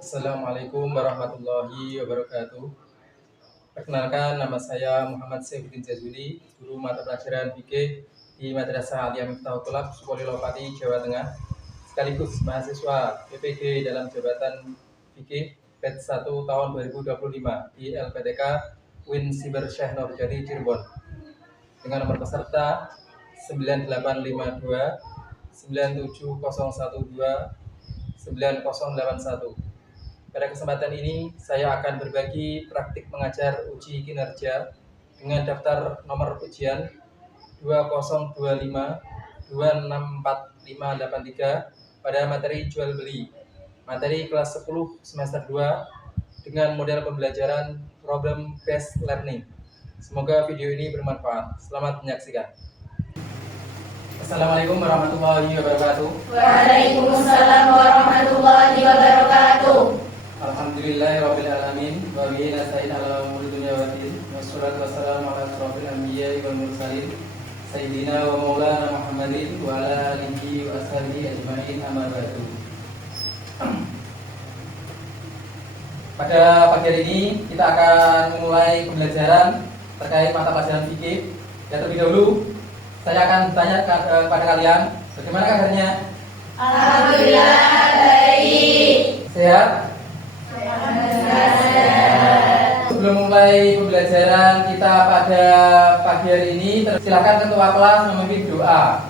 Assalamualaikum warahmatullahi wabarakatuh. Perkenalkan, nama saya Muhammad Saifuddin Jazuli, guru mata pelajaran fikih di Madrasah Aliyah Miftahul Tholab, Sukolilopati, Jawa Tengah, sekaligus mahasiswa PPG dalam jabatan fikih batch 1 tahun 2025 di LPTK UIN Siber Syekh Nurjadi Cirebon dengan nomor peserta 9852 97012 9081. Pada kesempatan ini, saya akan berbagi praktik mengajar uji kinerja dengan daftar nomor ujian 2025-264583 pada materi jual beli, materi kelas 10 semester 2 dengan model pembelajaran problem based learning. Semoga video ini bermanfaat. Selamat menyaksikan. Assalamualaikum warahmatullahi wabarakatuh. Waalaikumsalam warahmatullahi wabarakatuh. Alhamdulillahirabbil alamin wa bihi nasta'in ala umuri dunya waddin. Wassalatu wassalamu ala asyrofil anbiya'i wal mursalin sayyidina wa maulana Muhammadin wa ala alihi wa ashabihi ajma'in, amma ba'du. Pada pagi hari ini kita akan memulai pembelajaran terkait mata pelajaran fikih. Ya, terlebih dahulu saya akan tanya kepada kalian, bagaimana kabarnya? Alhamdulillah baik. Sehat? Sebelum mulai pembelajaran kita pada pagi hari ini, silakan ketua kelas memimpin doa.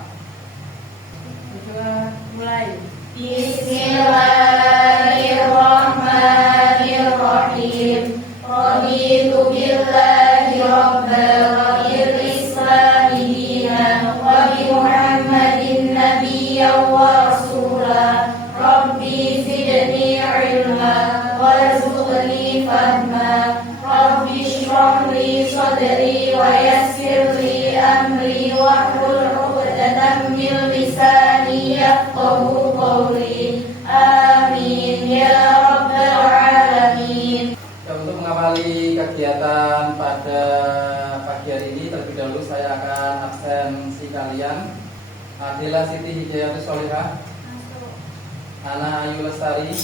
Mulai. Bismillahirrahmanirrahim. Raditu billahi rabban wa bil islami dinan wa bi Muhammadin nabiyyan wa rasulan. Rabbi zidni ilma warzuqni fahma. Rabbi shrah li sadri wa yassir li amri wahlul 'uqdatam min lisani yafqahu qawli. Amin ya rabbal alamin. Untuk mengawali kegiatan pada pagi hari ini, terlebih dahulu saya akan absensi kalian. Adila Siti Hidayatus Sholihah, Ana Ayu Lestari,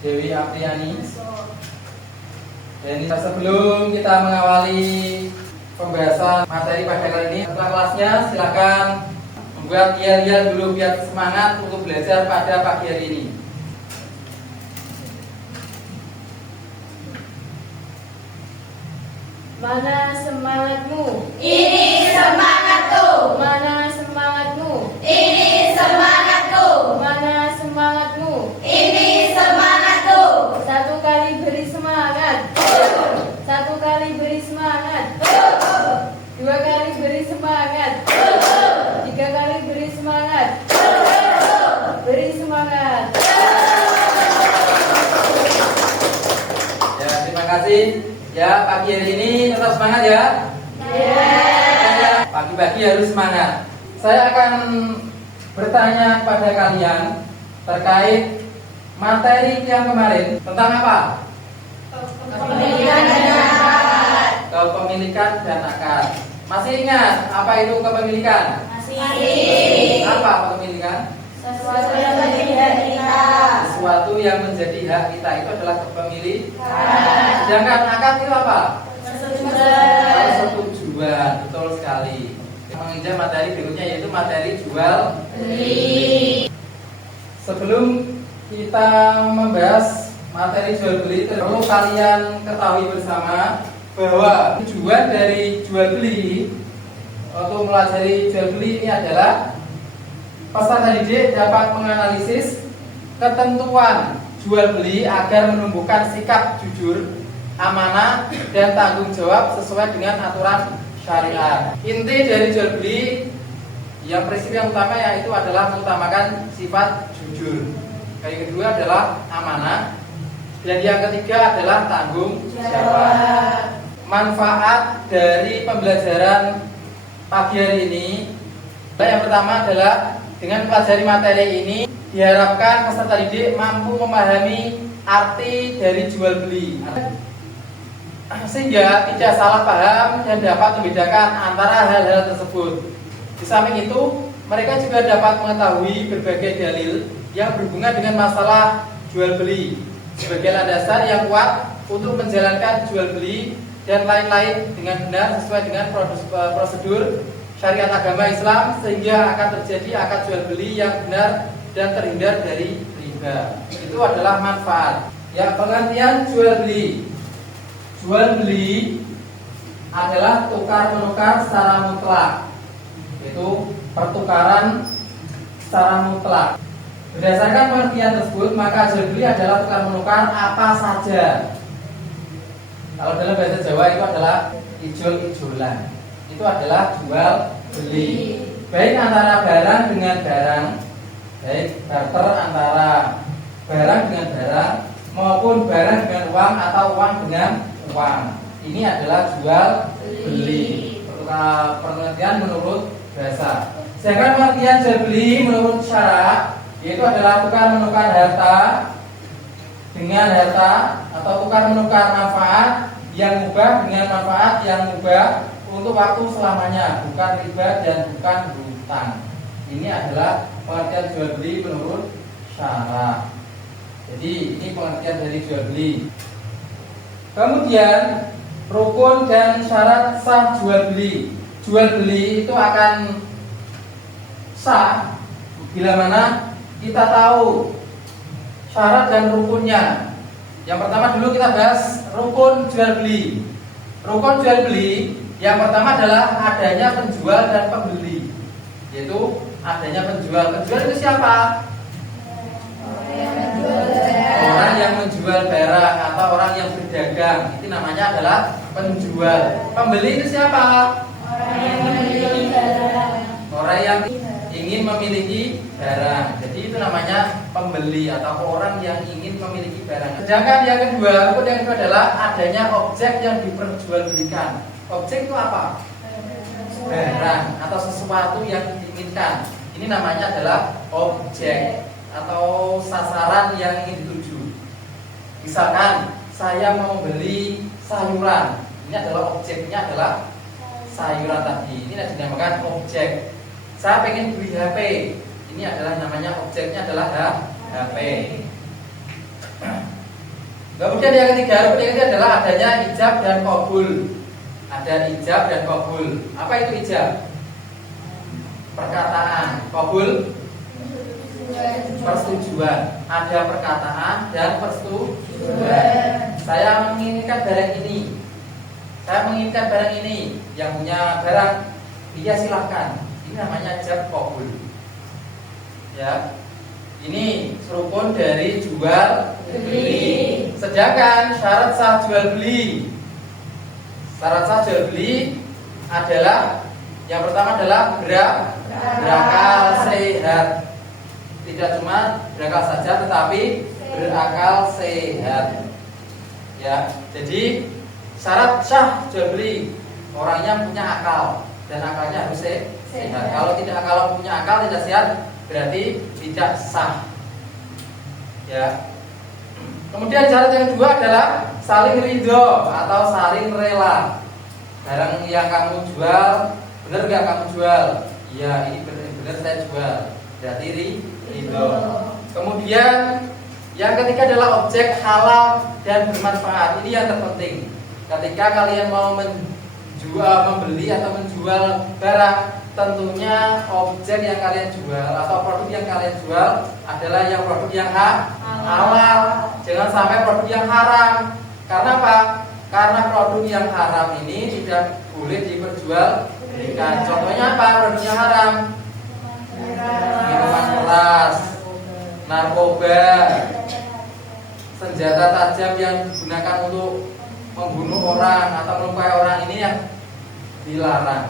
Dewi Apriani. Dan sebelum kita mengawali pembahasan materi pada kali ini, setelah kelasnya silakan membuat yel-yel dulu biar semangat untuk belajar pada pagi hari ini. Mana semangatmu? Ini semangatku. Mana semangatmu? Ini semangatku. Mana semangatmu? Ini semangatku. Satu kali beri semangat. Satu kali beri semangat. Dua kali beri semangat. Tiga kali beri semangat. Beri semangat. Ya, terima kasih. Ya, pagi hari ini tetap semangat ya. Pagi-pagi harus semangat. Saya akan bertanya kepada kalian terkait materi yang kemarin tentang apa? Kepemilikan dan akad. Kepemilikan dan akad. Masih ingat apa itu kepemilikan? Masih. Apa kepemilikan? Sesuatu yang menjadi hak kita. Sesuatu yang menjadi hak kita itu adalah kepemilikan. Akad. Sedangkan akad itu apa? Persetujuan. Persetujuan, betul sekali. Menginjak materi berikutnya yaitu materi jual Beli. Sebelum kita membahas materi jual beli, perlu kalian ketahui bersama bahwa tujuan dari jual beli untuk mempelajari jual beli ini adalah peserta didik dapat menganalisis ketentuan jual beli agar menumbuhkan sikap jujur, amanah, dan tanggung jawab sesuai dengan aturan syariat. Inti dari jual beli yang prinsip yang utama yaitu adalah mengutamakan sifat jujur. Yang kedua adalah amanah, dan yang ketiga adalah tanggung jawab. Manfaat dari pembelajaran pagi hari ini, yang pertama adalah dengan mempelajari materi ini diharapkan peserta didik mampu memahami arti dari jual beli, sehingga tidak salah paham dan dapat membedakan antara hal-hal tersebut. Di samping itu, mereka juga dapat mengetahui berbagai dalil yang berhubungan dengan masalah jual beli sebagai landasan yang kuat untuk menjalankan jual beli dan lain-lain dengan benar sesuai dengan prosedur syariat agama Islam, sehingga akan terjadi akad jual beli yang benar dan terhindar dari riba. Itu adalah manfaat. Ya, pengertian jual beli. Jual beli adalah tukar menukar secara mutlak, yaitu pertukaran secara mutlak. Berdasarkan pengertian tersebut, maka jual beli adalah tukar menukar apa saja. Kalau dalam bahasa Jawa itu adalah ijol-ijolan. Itu adalah jual beli. Baik antara barang dengan barang, baik barter antara barang dengan barang, maupun barang dengan uang atau uang dengan uang. Ini adalah jual beli. Pengertian menurut bahasa. Sedangkan pengertian jual beli menurut syarak, yaitu adalah tukar menukar harta dengan harta, atau tukar menukar manfaat yang mubah dengan manfaat yang mubah untuk waktu selamanya, bukan riba dan bukan hutang. Ini adalah pengertian jual beli menurut syarak. Jadi ini pengertian dari jual beli. Kemudian rukun dan syarat sah jual beli. Jual beli itu akan sah bila mana kita tahu syarat dan rukunnya. Yang pertama dulu kita bahas rukun jual beli. Rukun jual beli yang pertama adalah adanya penjual dan pembeli, yaitu adanya penjual. Penjual itu siapa? Orang yang menjual barang atau orang yang berdagang, itu namanya adalah penjual. Pembeli itu siapa? Orang yang ingin memiliki barang. Jadi itu namanya pembeli atau orang yang ingin memiliki barang. Sedangkan yang kedua, rukun yang kedua adalah adanya objek yang diperjualbelikan. Objek itu apa? Barang atau sesuatu yang diinginkan. Ini namanya adalah objek atau sasaran yang ingin dituju. Misalkan saya mau beli sayuran, ini adalah objeknya adalah sayuran tadi. Ini dinamakan objek. Saya pengen beli HP, ini adalah namanya objeknya adalah HP. Kemudian yang ketiga adalah adanya ijab dan qabul. Ada ijab dan qabul. Apa itu ijab? Perkataan. Qabul? Persetujuan. Ada perkataan dan persetujuan. Saya menginginkan barang ini. Saya menginginkan barang ini. Yang punya barang, iya silahkan. Ini namanya ijab qabul. Ya. Ini rukun dari jual beli. Sedangkan syarat sah jual beli. Syarat sah jual beli adalah yang pertama adalah berakal sehat. Tidak cuma berakal saja, tetapi berakal sehat. Ya, jadi syarat sah jual beli orangnya punya akal dan akalnya harus sehat. Kalau tidak punya akal tidak sehat, berarti tidak sah. Ya. Kemudian syarat yang kedua adalah saling ridho atau saling rela. Barang yang kamu jual, benar nggak kamu jual? Iya, ini benar saya jual. Berarti ridho. Kemudian yang ketiga adalah objek halal dan bermanfaat. Ini yang terpenting. Ketika kalian mau membeli atau menjual barang, tentunya objek yang kalian jual atau produk yang kalian jual adalah yang produk yang halal. Jangan sampai produk yang haram. Karena apa? Karena produk yang haram ini tidak boleh diperjualbelikan. Contohnya apa? Produk yang haram: minuman keras, narkoba, senjata tajam yang digunakan untuk membunuh orang atau melukai orang, ini yang dilarang.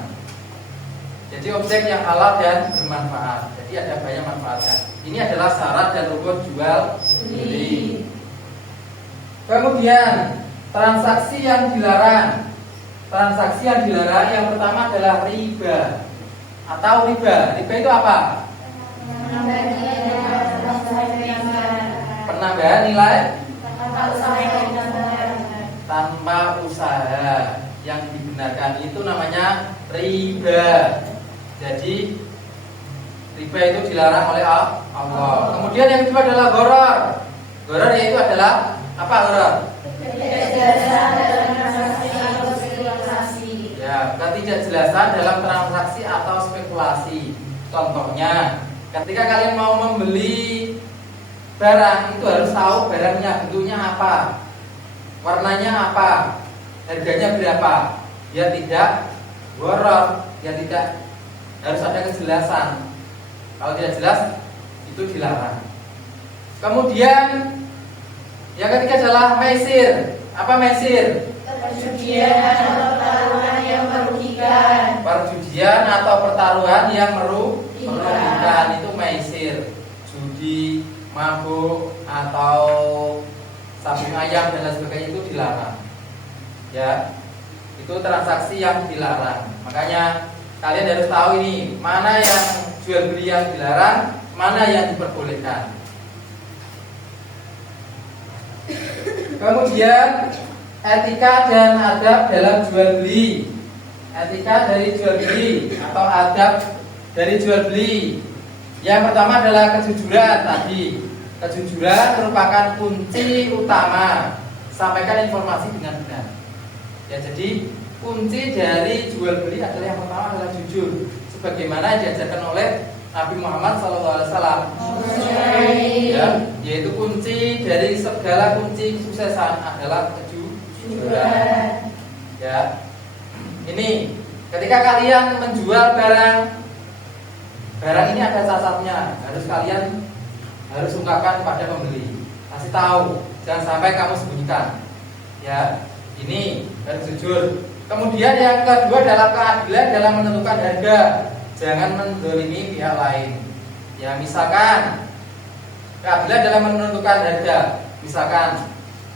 Jadi objek yang halal dan bermanfaat. Jadi ada banyak manfaatnya. Ini adalah syarat dan rukun jual beli. Kemudian transaksi yang dilarang. Transaksi yang dilarang yang pertama adalah riba atau riba. Riba itu apa? Penambahan nilai tanpa usaha yang dibenarkan, itu namanya riba. Jadi riba itu dilarang oleh Allah. Kemudian yang kedua adalah gharar. Goror yaitu adalah apa goror? Ketidakjelasan dalam transaksi atau spekulasi. Ya, ketidakjelasan dalam transaksi atau spekulasi. Contohnya, ketika kalian mau membeli barang itu harus tahu barangnya bentuknya apa, warnanya apa, harganya berapa. Dia tidak goror, dia tidak harus ada kejelasan. Kalau tidak jelas itu dilarang. Kemudian yang ketiga adalah maisir. Apa maisir? Perjudian atau pertaruhan yang merugikan. Perjudian atau pertaruhan yang merugikan itu maisir. Judi, mabuk atau sabung ayam dan lain sebagainya itu dilarang. Ya, itu transaksi yang dilarang. Makanya kalian harus tahu ini mana yang jual beli yang dilarang, mana yang diperbolehkan. Kemudian etika dan adab dalam jual beli. Etika dari jual beli atau adab dari jual beli. Yang pertama adalah kejujuran tadi. Kejujuran merupakan kunci utama. Sampaikan informasi dengan benar. Ya, jadi kunci dari jual beli adalah yang pertama adalah jujur. Sebagaimana diajarkan oleh Nabi Muhammad SAW. Ya, yaitu kunci dari segala kunci kesuksesan adalah kejujuran. Ya, ini ketika kalian menjual barang ini ada catatnya, harus ungkapkan kepada pembeli, kasih tahu, jangan sampai kamu sembunyikan. Ya, ini harus jujur. Kemudian yang kedua adalah keadilan dalam menentukan harga. Jangan mendolimi pihak lain. Ya, misalkan keadilan dalam menentukan harga. Misalkan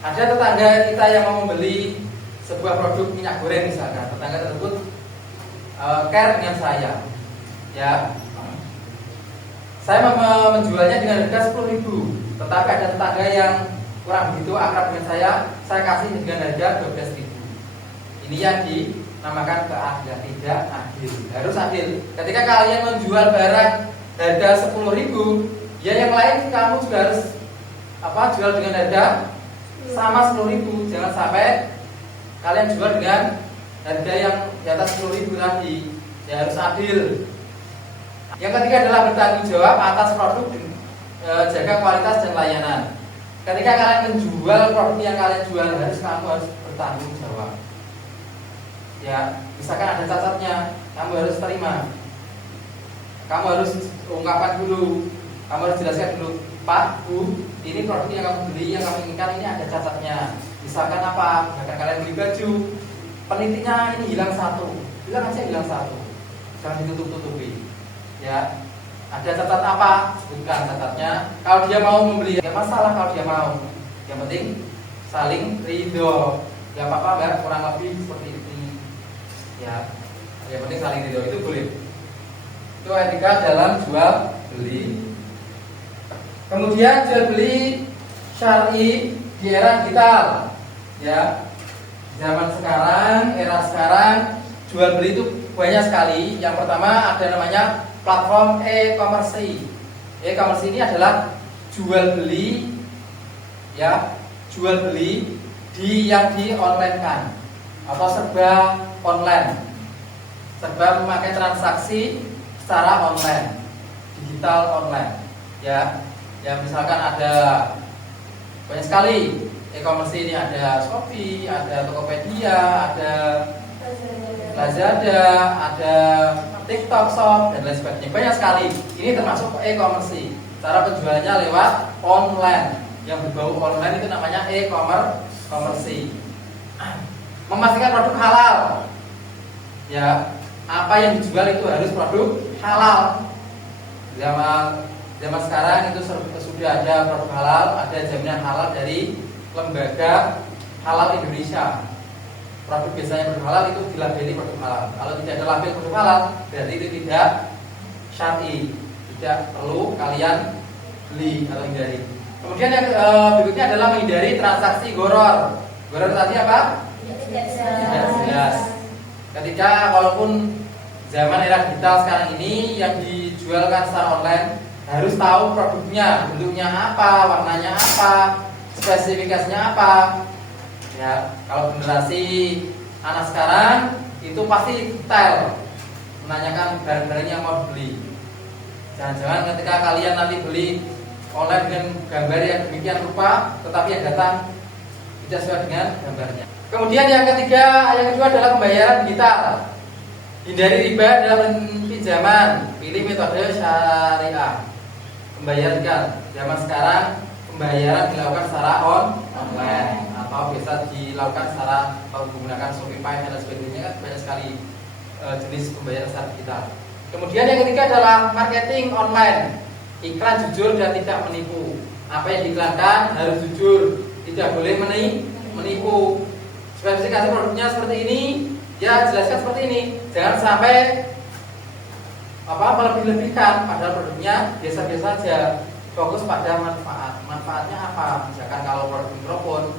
ada tetangga kita yang mau membeli sebuah produk minyak goreng misalkan. Tetangga tersebut care dengan saya. Ya, saya menjualnya dengan harga 10.000. Tetapi ada tetangga yang kurang begitu akrab dengan saya kasih dengan harga 12.000. Ini yang dinamakan keadilan, tidak adil. Harus adil. Ketika kalian menjual barang harga 10.000, ya yang lain kamu juga harus jual dengan harga sama 10.000. Jangan sampai kalian jual dengan harga yang di atas 10.000 tadi. Ya, harus adil. Yang ketiga adalah bertanggung jawab atas produk, jaga kualitas dan layanan. Ketika kalian menjual produk yang kalian jual, kamu harus bertanggung jawab. Ya, misalkan ada cacatnya, kamu harus terima. Kamu harus ungkapkan dulu, kamu harus jelaskan dulu, Pak, Bu, ini produk yang kamu beli, yang kamu inginkan ini ada cacatnya. Misalkan apa? Misalkan kalian beli baju, penitinya ini hilang satu, bilang aja hilang satu, jangan ditutup-tutupi. Ya, ada catat apa? Sebutkan catatnya. Kalau dia mau membeli, ya masalah kalau dia mau. Yang penting saling ridho. Gak apa-apa, Mbak, kurang lebih seperti ini. Ya, yang penting saling ridho itu boleh. Itu etika dalam jual beli. Kemudian jual beli syar'i di era digital. Ya, zaman sekarang, era sekarang jual beli itu banyak sekali. Yang pertama ada namanya platform e-commerce. E-commerce ini adalah jual beli, ya, jual beli yang di online kan atau serba online, serba memakai transaksi secara online, digital online. Ya, ya misalkan ada banyak sekali e-commerce ini, ada Shopee, ada Tokopedia, ada Lazada, ada TikTok Shop dan lain sebagainya. Banyak sekali. Ini termasuk e-commerce. Cara penjualannya lewat online. Yang berbau online itu namanya e-commerce. Memastikan produk halal. Ya, apa yang dijual itu harus produk halal. Zaman sekarang itu sudah ada produk halal, ada jaminan halal dari lembaga halal Indonesia. Produk biasanya produk halal itu dilabeli produk halal. Kalau tidak ada label produk halal, berarti itu tidak syar'i, tidak perlu kalian beli atau hindari. Kemudian yang berikutnya adalah menghindari transaksi goror. Goror tadi apa? Tidak jelas. Ketika walaupun zaman era digital sekarang ini yang dijualkan secara online harus tahu produknya, bentuknya apa, warnanya apa, spesifikasinya apa. Ya, kalau generasi anak sekarang itu pasti detail menanyakan barang-barang yang mau dibeli. Jangan-jangan ketika kalian nanti beli online dengan gambar yang demikian rupa, tetapi yang datang tidak sesuai dengan gambarnya. Kemudian yang kedua adalah pembayaran digital. Hindari riba dalam pinjaman, pilih metode syariah. Pembayaran zaman sekarang pembayaran dilakukan secara online atau biasa dilakukan secara menggunakan Shopify dan sebagainya, kan banyak sekali jenis pembayaran secara digital. Kemudian yang ketiga adalah marketing online. Iklan jujur dan tidak menipu. Apa yang diiklankan harus jujur, tidak boleh menipu. Spesifikasi produknya seperti ini, ya jelaskan seperti ini. Jangan sampai melebih-lebihkan, padahal produknya biasa-biasa saja. Fokus pada manfaat. Manfaatnya apa? Misalkan kalau produk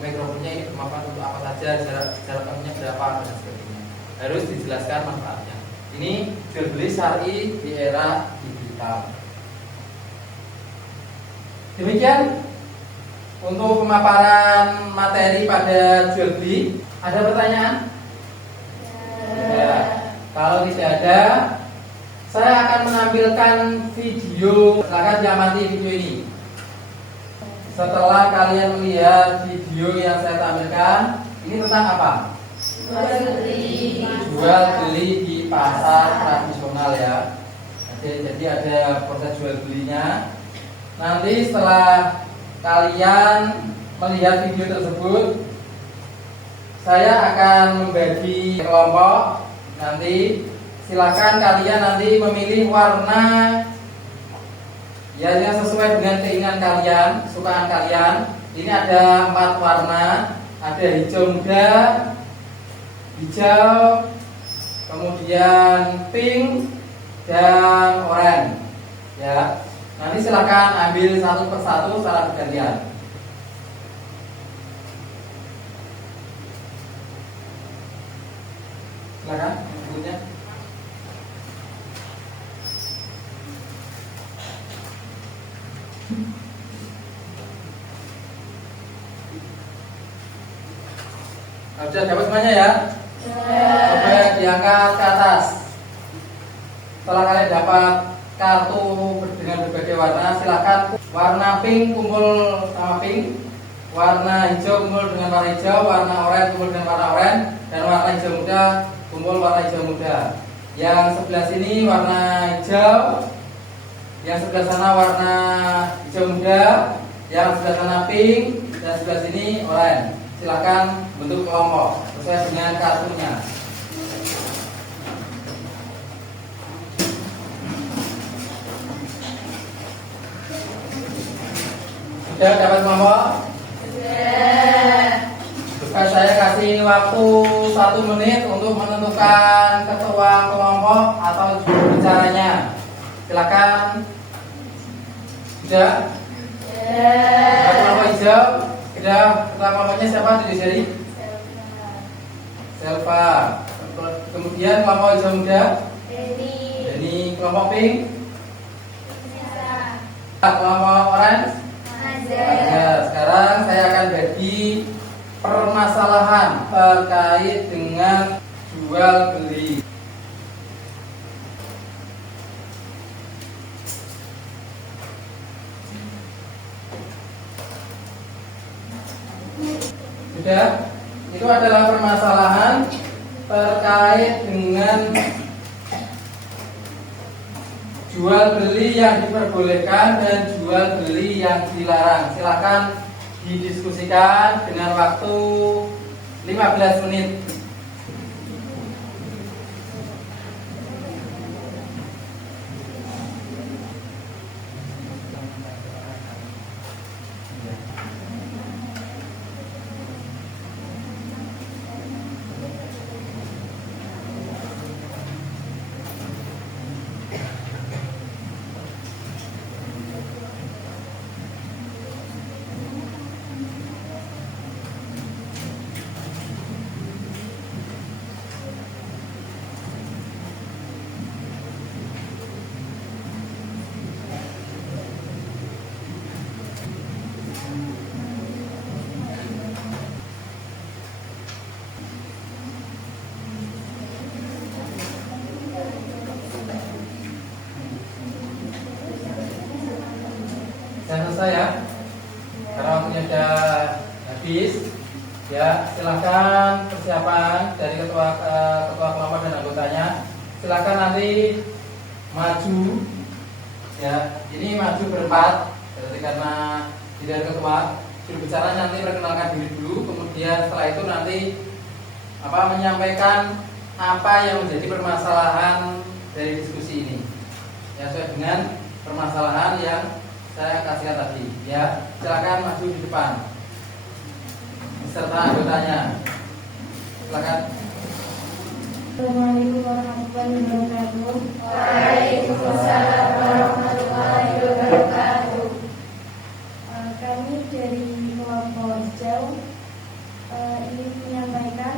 mikrofonnya ini bermanfaat untuk apa saja, jarak pandangnya berapa dan sebagainya. Harus dijelaskan manfaatnya. Ini jual beli syar'i di era digital. Demikian untuk pemaparan materi pada jual beli. Ada pertanyaan? Ya. Kalau tidak ada, saya akan menampilkan video. Silakan diamati video ini. Setelah kalian melihat video yang saya tampilkan, ini tentang apa? Jual beli di pasar tradisional ya. Jadi ada proses jual belinya. Nanti setelah kalian melihat video tersebut, saya akan membagi kelompok. Nanti silakan kalian nanti memilih warna ya yang sesuai dengan keinginan kalian, sukaan kalian. Ini ada 4 warna, ada hijau muda, hijau, kemudian pink dan oranye. Ya, nanti silakan ambil satu persatu secara bergantian. Silakan bukunya. Sudah dapat semuanya ya? Coba diangkat ke atas. Setelah kalian dapat kartu dengan berbagai warna, silakan warna pink kumpul sama pink, warna hijau kumpul dengan warna hijau, warna oranye kumpul dengan warna oranye, dan warna hijau muda kumpul warna hijau muda. Yang sebelah sini warna hijau, yang sebelah sana warna hijau muda, yang sebelah sana pink, dan sebelah sini oranye. Silakan bentuk kelompok sesuai dengan kartunya. Sudah dapat kelompok? Sudah. Saya kasih waktu 1 menit untuk menentukan ketua kelompok atau juru bicaranya. Silakan. Sudah? Kelompok hijau. Sudah, ketua kelompoknya siapa? Jadi Selva. Kemudian kelompok hijau muda. Deni. Kelompok pink. Kelompok orange. Ya, sekarang saya akan bagi permasalahan terkait dengan jual beli. Sudah, itu adalah permasalahan terkait dengan jual beli yang diperbolehkan dan jual beli yang dilarang. Silakan didiskusikan dengan waktu 15 menit. selesai ya. Karena waktunya sudah habis. Ya, silakan persiapan dari ketua kelompok dan anggotanya. Silakan nanti maju. Ya, ini maju berempat. Berarti karena tidak ada ketua, juru bicara nanti perkenalkan diri dulu. Kemudian setelah itu nanti menyampaikan apa yang menjadi permasalahan dari diskusi ini. Ya, sesuai dengan permasalahan yang saya kasihkan tadi. Ya, silakan maju di depan beserta anggotanya. Silakan. Assalamualaikum warahmatullahi wabarakatuh. Waalaikumsalam warahmatullahi wabarakatuh. Kami dari kelompok hijau ingin menyampaikan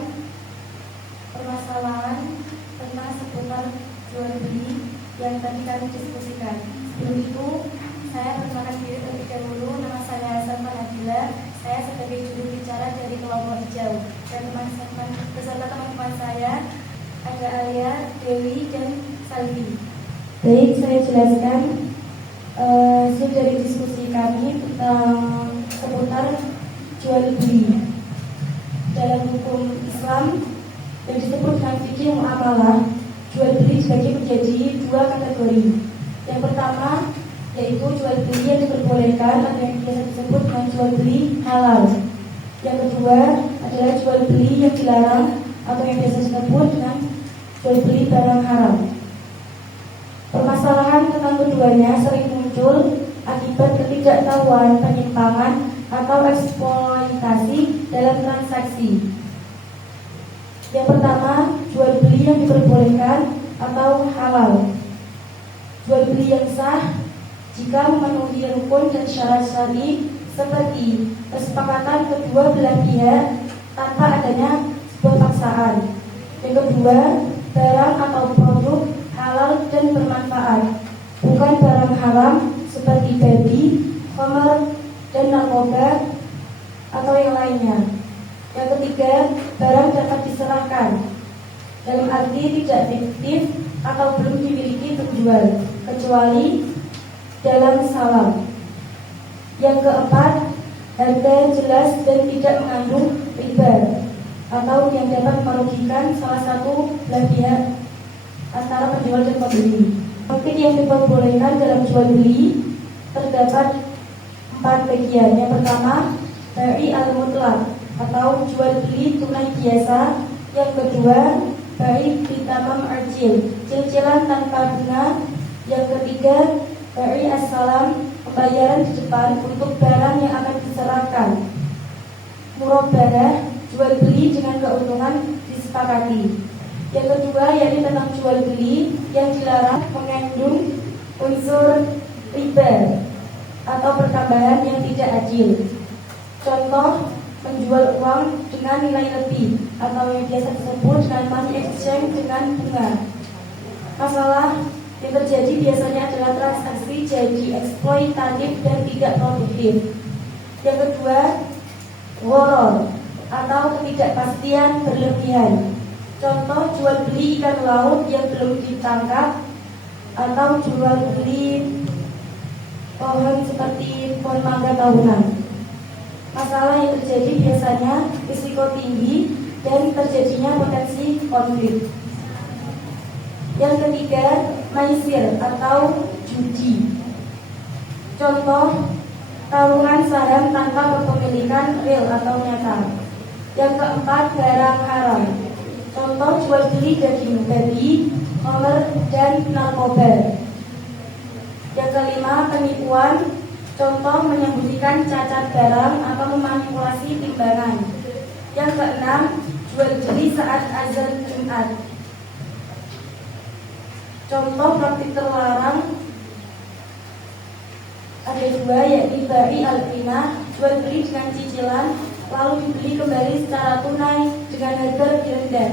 permasalahan tentang seputar jual beli yang tadi kami diskusikan. Sebelum itu, saya perkenalkan diri terlebih dahulu. Nama saya Hasan Nabila. Saya sebagai juru bicara dari kelompok hijau dan teman-teman beserta teman-teman saya ada Alia, Dewi, dan Salvi. Baik, saya jelaskan dari diskusi kami tentang seputar jual beli. Dalam hukum Islam yang disebut dengan fikih muamalah, jual beli dibagi menjadi dua kategori. Yang pertama yaitu jual beli yang diperbolehkan atau yang biasa disebut dengan jual beli halal. Yang kedua adalah jual beli yang dilarang atau yang biasa disebut dengan jual beli barang haram. Permasalahan tentang keduanya sering muncul akibat ketidaktahuan, penyimpangan atau eksploitasi dalam transaksi. Yang pertama, jual beli yang diperbolehkan atau halal. Jual beli yang sah jika memenuhi rukun dan syarat syar'i seperti kesepakatan kedua belah pihak tanpa adanya sebuah paksaan. Yang kedua, barang atau produk halal dan bermanfaat, bukan barang haram seperti babi, khamar, dan narkoba atau yang lainnya. Yang ketiga, barang dapat diserahkan dalam arti tidak fiktif atau belum dimiliki penjual kecuali dalam salam. Yang keempat, harga yang jelas dan tidak mengandung riba atau yang dapat merugikan salah satu belah pihak antara penjual dan pembeli. Mungkin yang diperbolehkan dalam jual beli terdapat 4 bagian. Yang pertama, bai al-mutlaq atau jual beli tunai biasa. Yang kedua, bai bitamam arjil, cicilan tanpa bunga. Yang ketiga, bai as-salam, pembayaran di depan untuk barang yang akan diserahkan. Murabalah, jual beli dengan keuntungan disepakati. Yang kedua yakni tentang jual beli yang dilarang mengandung unsur riba atau pertambahan yang tidak adil. Contoh, menjual uang dengan nilai lebih atau yang biasa disebut dengan money exchange dengan bunga. Masalah yang terjadi biasanya adalah transaksi jadi eksploitatif dan tidak produktif. Yang kedua, gharar atau ketidakpastian berlebihan. Contoh, jual beli ikan laut yang belum ditangkap atau jual beli pohon seperti pohon mangga tahunan. Masalah yang terjadi biasanya risiko tinggi dan terjadinya potensi konflik. Yang ketiga, maisir atau judi. Contoh, taruhan saham tanpa kepemilikan real atau nyata. Yang keempat, barang haram. Contoh, jual beli daging babi, khamar, dan narkoba. Yang kelima, penipuan. Contoh, menyembunyikan cacat barang atau memanipulasi timbangan. Yang keenam, jual beli saat azan Jumat. Contoh praktik terlarang ada dua, yakni bai al-qinah, jual beli dengan cicilan lalu dibeli kembali secara tunai dengan harga lebih rendah.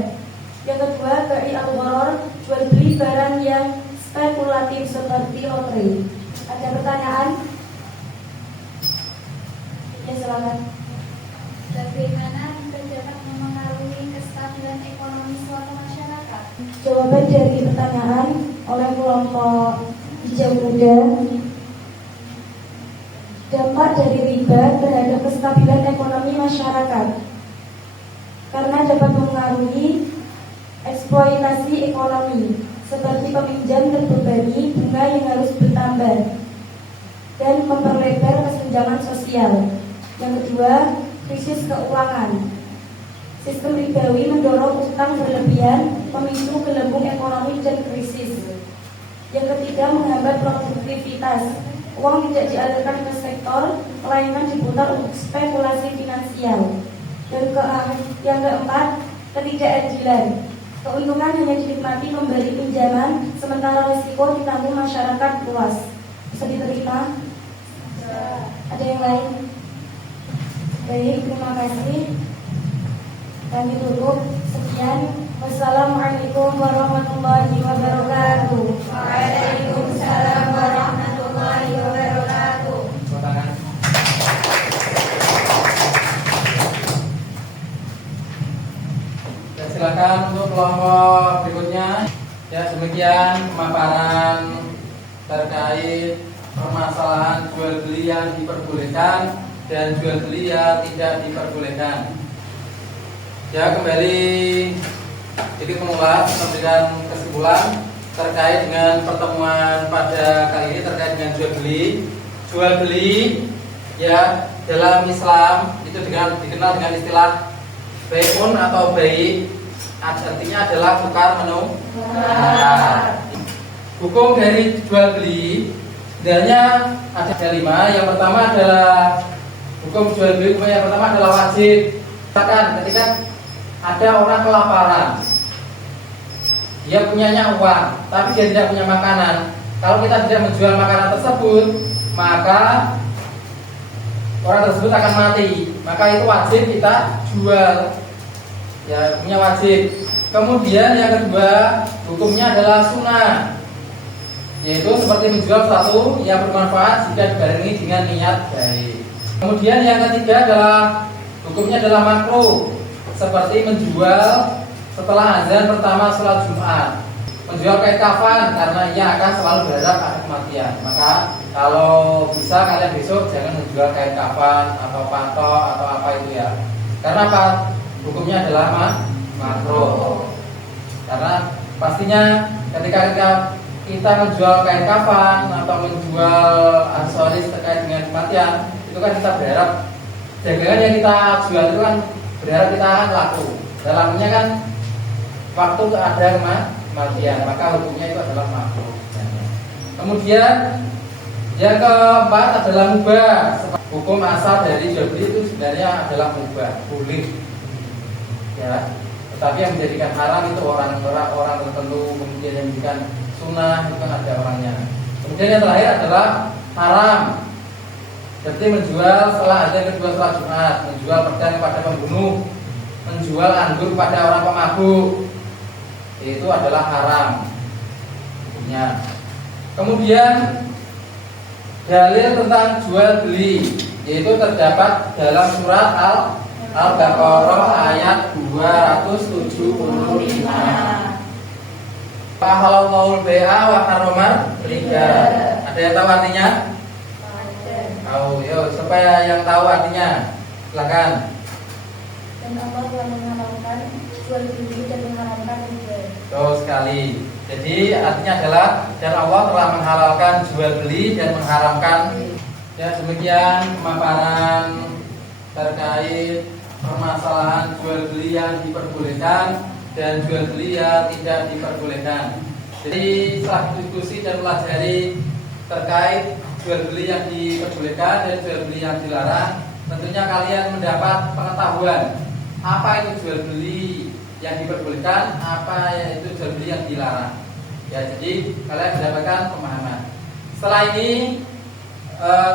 Yang kedua, bai al-gharar, jual beli barang yang spekulatif seperti lotre. Ada pertanyaan? Ya, silakan. Bagaimana kita dapat memengaruhi kestabilan ekonomi suatu masyarakat? Jawaban dari pertanyaan oleh kelompok hijau muda. Dampak dari riba terhadap kestabilan ekonomi masyarakat karena dapat mempengaruhi eksploitasi ekonomi seperti peminjam terbebani bunga yang harus bertambah dan memperlebar kesenjangan sosial. Yang kedua, krisis keuangan. Sistem ribawi mendorong utang berlebihan, memicu gelembung ekonomi dan krisis. Yang ketiga, menghambat produktivitas. Uang tidak dialirkan ke sektor, melainkan diputar untuk spekulasi finansial. Yang keempat, ketidakadilan. Keuntungan hanya dinikmati memberi pinjaman, sementara risiko ditanggung masyarakat luas. Bisa diterima? Ada yang lain? Baik, terima kasih. Kami tutup. Sekian. Wassalamualaikum warahmatullahi wabarakatuh. Waalaikumsalam warahmatullahi wabarakatuh. Ya, silakan untuk kelompok berikutnya. Ya, demikian pemaparan terkait permasalahan jual beli yang diperbolehkan dan jual beli yang tidak diperbolehkan. Ya, kembali jadi mengulas memberikan kesimpulan terkait dengan pertemuan pada kali ini terkait dengan jual beli. Jual beli ya dalam Islam itu dikenal dengan istilah bai'un atau bai', artinya adalah tukar menukar. Hukum dari jual beli sebenarnya ada 5. Yang pertama adalah hukum jual beli. Hukum yang pertama adalah wajib. Misalkan ketika ada orang kelaparan, dia punyanya uang, tapi dia tidak punya makanan. Kalau kita tidak menjual makanan tersebut, maka orang tersebut akan mati. Maka itu wajib kita jual. Ya, punya wajib. Kemudian yang kedua, hukumnya adalah sunnah, yaitu seperti menjual sesuatu yang bermanfaat jika dibarengi dengan niat baik. Kemudian yang ketiga adalah hukumnya adalah makruh, seperti menjual setelah azan pertama sholat Jumat, menjual kain kafan karena ia akan selalu berharap ada kematian. Maka kalau bisa kalian besok jangan menjual kain kafan atau patok atau apa itu ya. Karena apa? Hukumnya adalah makruh. Karena pastinya ketika kita menjual kain kafan atau menjual aksesoris terkait dengan kematian, itu kan kita berharap dagangan yang kita jual itu kan berharap kita akan laku. Dalamnya kan waktu ada kematian, maka hukumnya itu adalah makruh. Kemudian yang keempat adalah mubah. Hukum asal dari jual beli itu sebenarnya adalah mubah, boleh. Ya, tetapi yang menjadikan haram itu orang tertentu, kemudian yang menjadikan sunnah itu kan ada orangnya. Kemudian yang terakhir adalah haram, seperti menjual setelah azan kedua sholat Jumat, menjual pedang kepada pembunuh, menjual anggur kepada orang pemabuk, itu adalah haram hukumnya. Kemudian dalil tentang jual beli yaitu terdapat dalam surat Al-Baqarah ayat 275. Fahalallahu bai'a wa harramar riba. Ada yang tahu artinya? Tahu, yuk supaya yang tahu artinya silakan. Dan Allah telah mengharamkan jual beli dan mengharamkan riba. Betul sekali. Jadi artinya adalah dan Allah telah menghalalkan jual beli dan mengharamkan. Ya, demikian pemaparan terkait permasalahan jual beli yang diperbolehkan dan jual beli yang tidak diperbolehkan. Jadi setelah diskusi dan pelajari terkait jual beli yang diperbolehkan dan jual beli yang dilarang, tentunya kalian mendapat pengetahuan apa itu jual beli yang diperbolehkan, apa itu jual beli yang dilarang. Ya, jadi kalian mendapatkan pemahaman. Setelah ini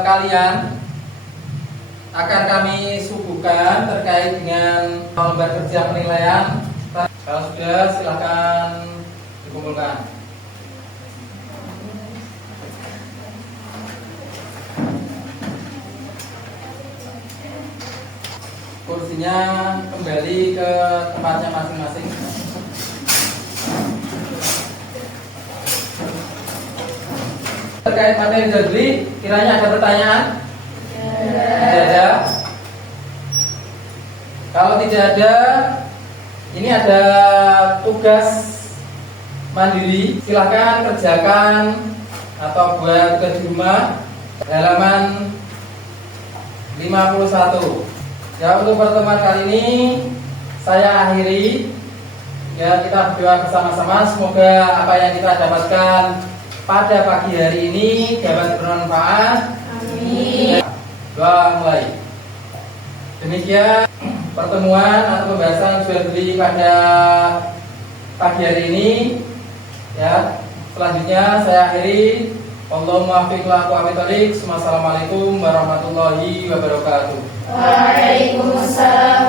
kalian akan kami suguhkan terkait dengan lembar kerja penilaian. Kalau sudah, silakan dikumpulkan. Kursinya kembali ke tempatnya masing-masing. Terkait materi jual beli, kiranya ada pertanyaan? Kalau tidak ada, ini ada tugas mandiri, silahkan kerjakan atau buat tugas di rumah halaman 51. Ya, untuk pertemuan kali ini saya akhiri. Ya, kita berdoa bersama-sama semoga apa yang kita dapatkan pada pagi hari ini dapat bermanfaat. Amin. Doa mulai. Demikian pertemuan atau pembahasan jual beli pada pagi hari ini. Ya, selanjutnya saya akhiri. Allahumma fiq wa aqwamit. Assalamualaikum warahmatullahi wabarakatuh. Waalaikumsalam